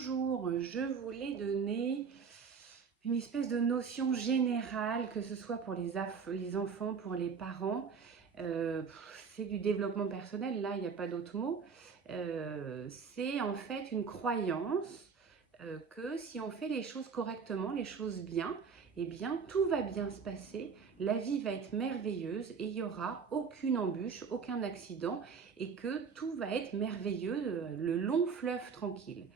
bonjour, je voulais donner une espèce de notion générale, que ce soit pour les enfants, pour les parents. C'est du développement personnel, là, il n'y a pas d'autre mot. C'est en fait une croyance que si on fait les choses correctement, les choses bien, eh bien, tout va bien se passer, la vie va être merveilleuse et il n'y aura aucune embûche, aucun accident et que tout va être merveilleux, le long fleuve tranquille.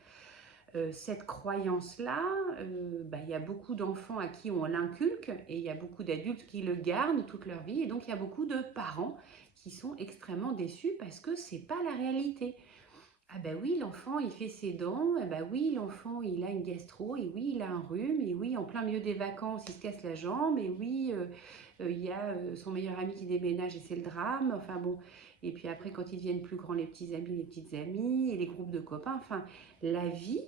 Cette croyance-là, il y a beaucoup d'enfants à qui on l'inculque et il y a beaucoup d'adultes qui le gardent toute leur vie et donc il y a beaucoup de parents qui sont extrêmement déçus parce que c'est pas la réalité. Ah ben oui, l'enfant il fait ses dents, eh ben oui, l'enfant il a une gastro, et oui, il a un rhume, et oui, en plein milieu des vacances, il se casse la jambe, et oui, il y a son meilleur ami qui déménage et c'est le drame, enfin bon, et puis après quand ils deviennent plus grands, les petits amis, les petites amies, et les groupes de copains, enfin, la vie,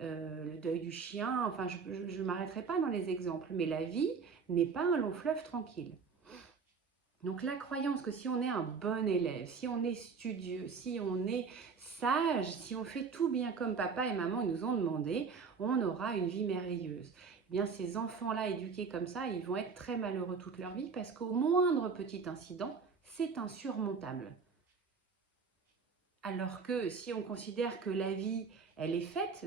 le deuil du chien, enfin, je ne m'arrêterai pas dans les exemples, mais la vie n'est pas un long fleuve tranquille. Donc la croyance que si on est un bon élève, si on est studieux, si on est sage, si on fait tout bien comme papa et maman ils nous ont demandé, on aura une vie merveilleuse. Eh bien ces enfants-là éduqués comme ça, ils vont être très malheureux toute leur vie parce qu'au moindre petit incident, c'est insurmontable. Alors que si on considère que la vie, elle est faite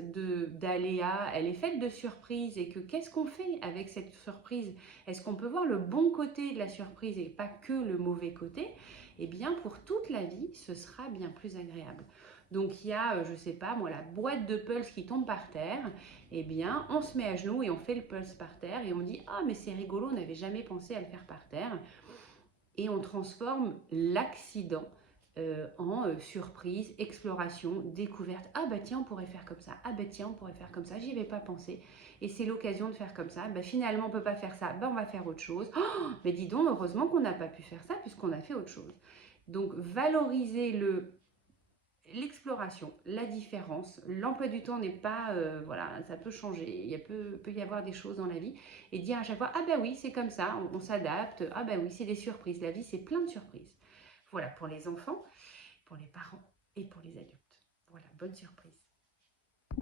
d'aléas, elle est faite de surprises et que qu'est-ce qu'on fait avec cette surprise? Est-ce qu'on peut voir le bon côté de la surprise et pas que le mauvais côté? Eh bien, pour toute la vie, ce sera bien plus agréable. Donc, il y a, je sais pas moi, la boîte de pulse qui tombe par terre. Eh bien, on se met à genoux et on fait le pulse par terre et on dit: ah, mais c'est rigolo, on n'avait jamais pensé à le faire par terre. Et on transforme l'accident en surprise, exploration, découverte. Ah bah tiens, on pourrait faire comme ça. Ah bah tiens, on pourrait faire comme ça. J'y avais pas pensé. Et c'est l'occasion de faire comme ça. Bah finalement, on peut pas faire ça. Bah on va faire autre chose. Oh, mais dis donc, heureusement qu'on n'a pas pu faire ça puisqu'on a fait autre chose. Donc valoriser l'exploration, la différence, l'emploi du temps n'est pas, voilà, ça peut changer, peut y avoir des choses dans la vie, et dire à chaque fois, ah ben oui, c'est comme ça, on s'adapte, ah ben oui, c'est des surprises, la vie c'est plein de surprises. Voilà, pour les enfants, pour les parents et pour les adultes. Voilà, bonne surprise.